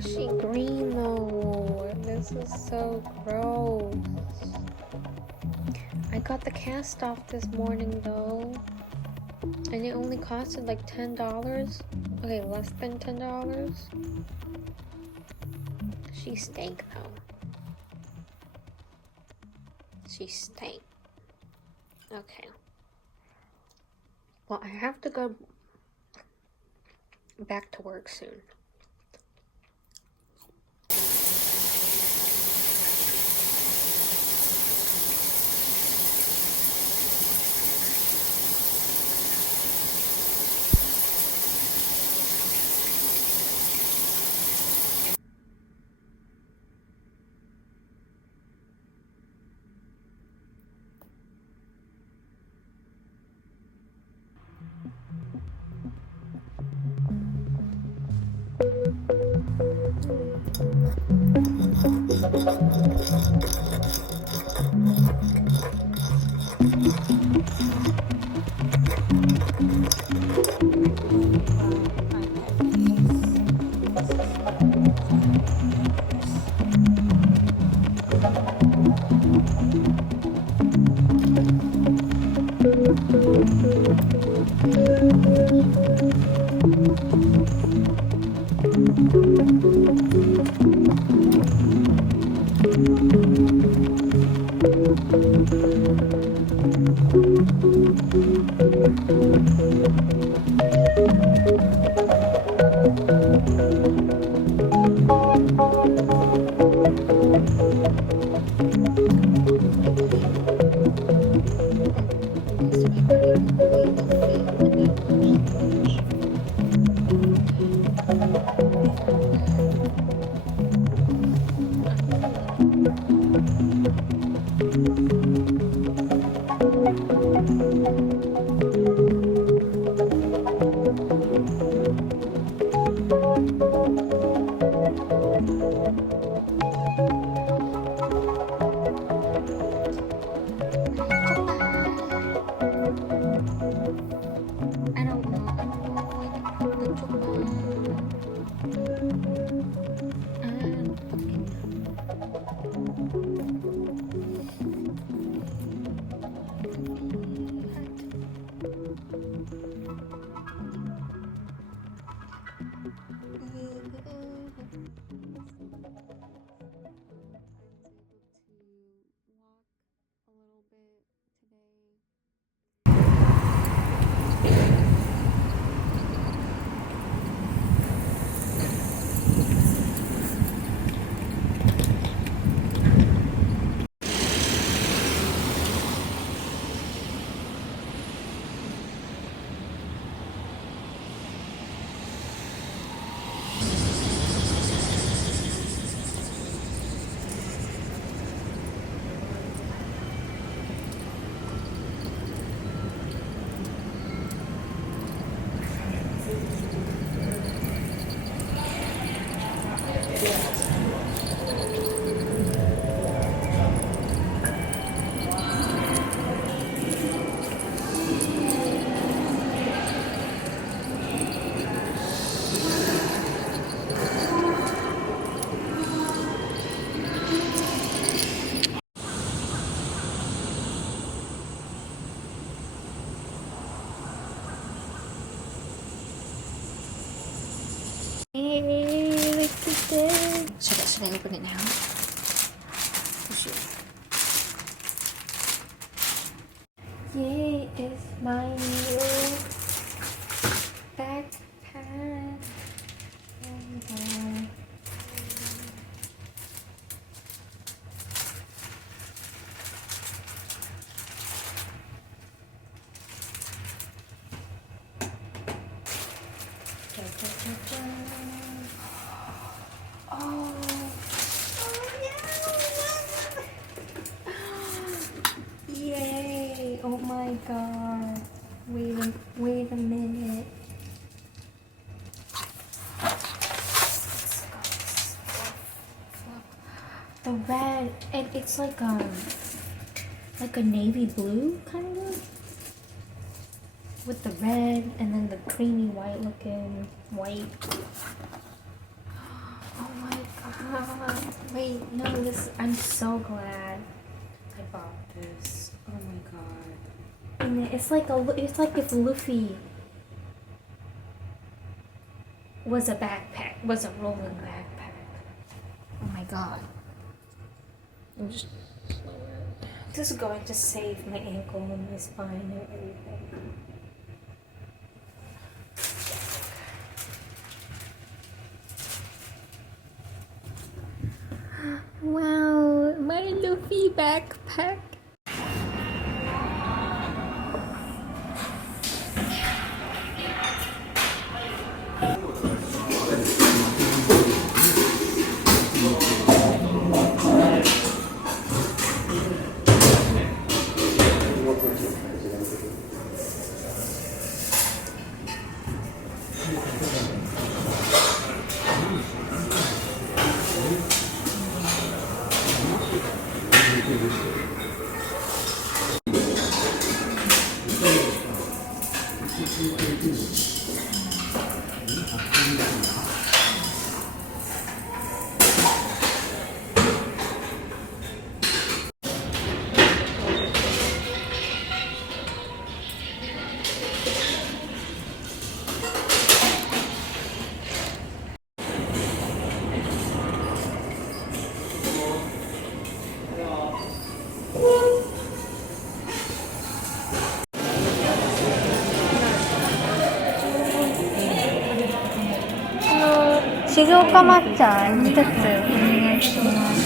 She green though. This is so gross. I got the cast off this morning though, and it only costed like $10. Okay, less than $10. She stank though. She stank. Okay. Well, I have to go back to work soon. Yay, look at this. Should I open it now? Oh, shoot. Yay, it's my new backpack. Oh, yeah. Yay. Oh my god. Wait a minute. The red, and it's like a navy blue kind of, with the red and then the creamy white looking white. Oh my god. Wait, no, I'm so glad I bought this. Oh my god. And it's like if Luffy was a rolling backpack. Oh my god. I'm just this is going to save my ankle and my spine and everything. Wow, my Luffy backpack.静岡抹茶2つお願いします。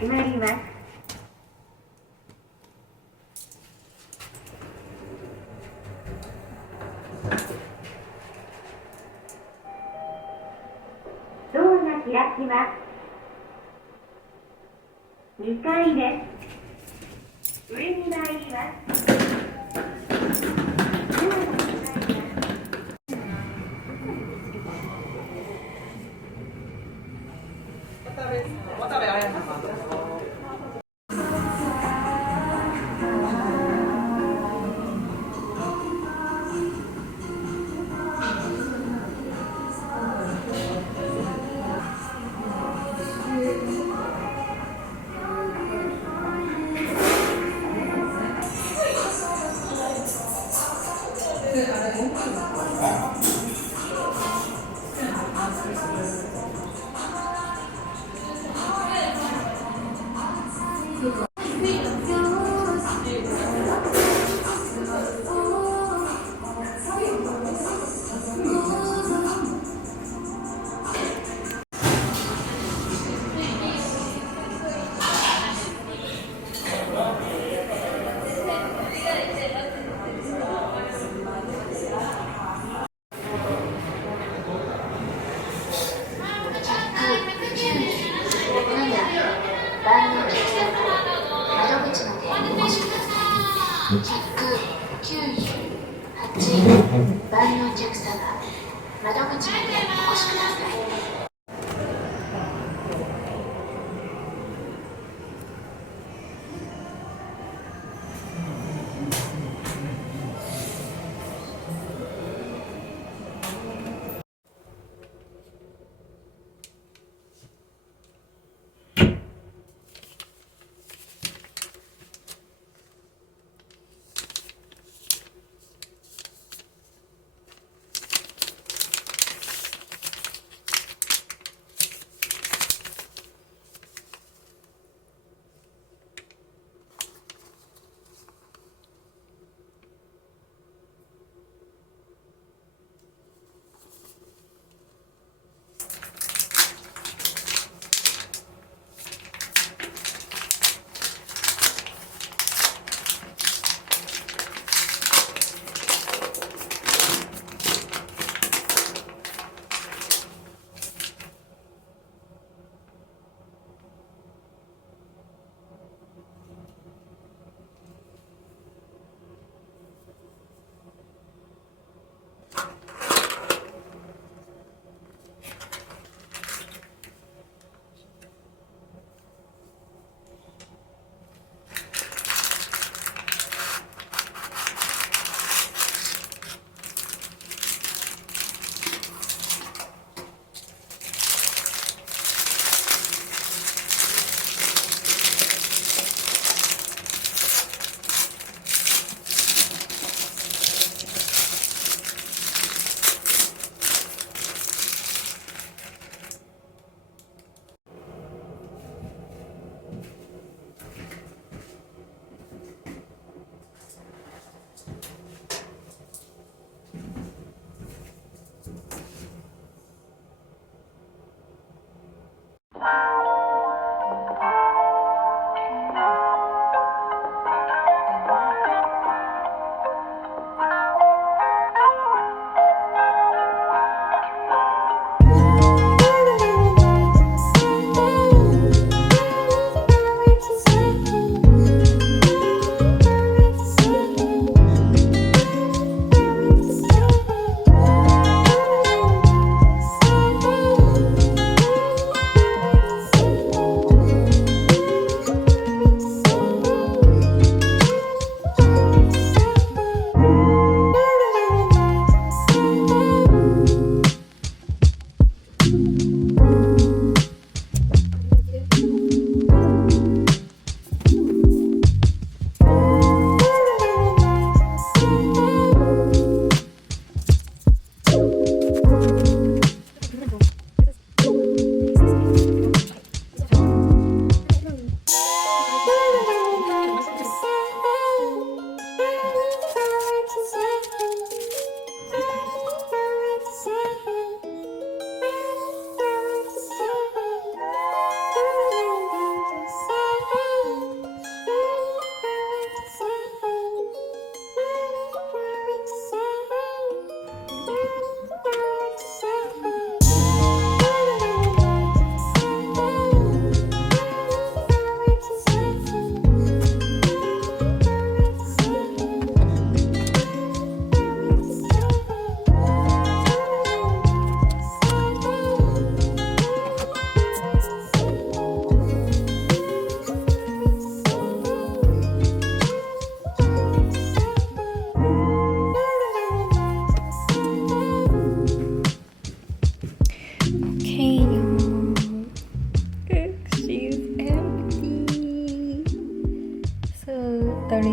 閉まります。ドアが開きます。2階です。上に参ります。渡部彩香さんです。198番のお客様、窓口までお越しください。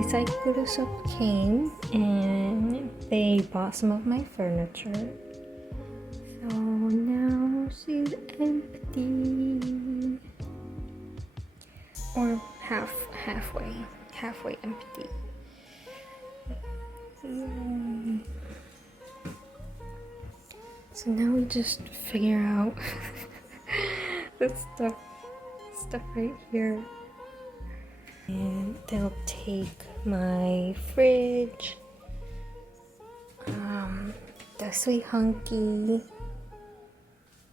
recycle shop came and they bought some of my furniture. So now she's empty. Or halfway empty. So now we just figure out the stuff right here. And they'll take my fridge, the sweet hunky,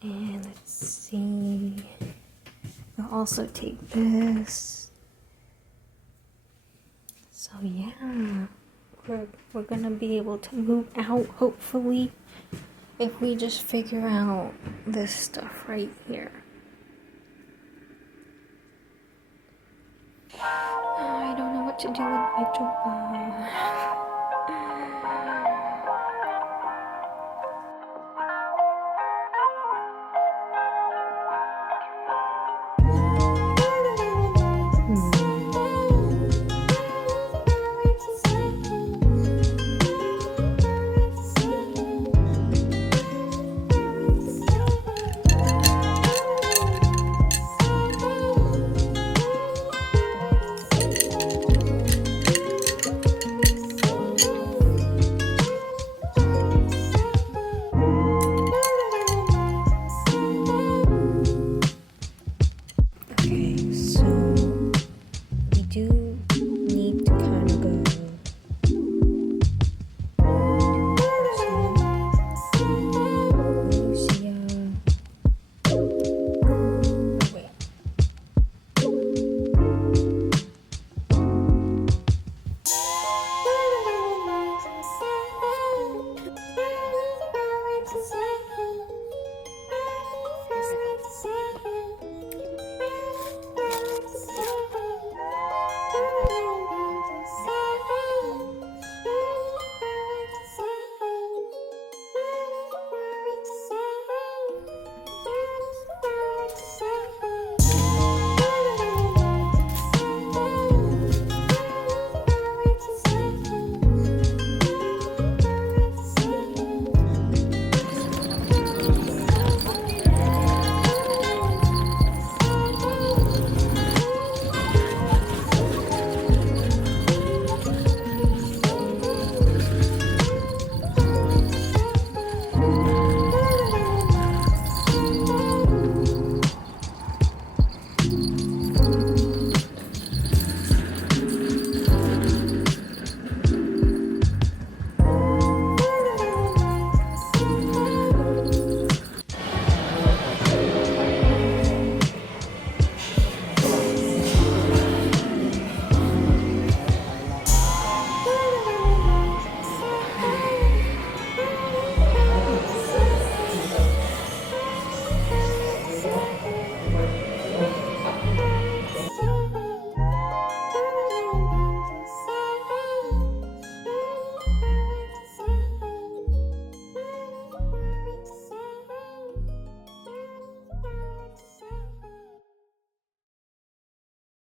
and let's see, they'll also take this. So yeah, we're gonna be able to move out hopefully if we just figure out this stuff right here. I don't know what to do with my job.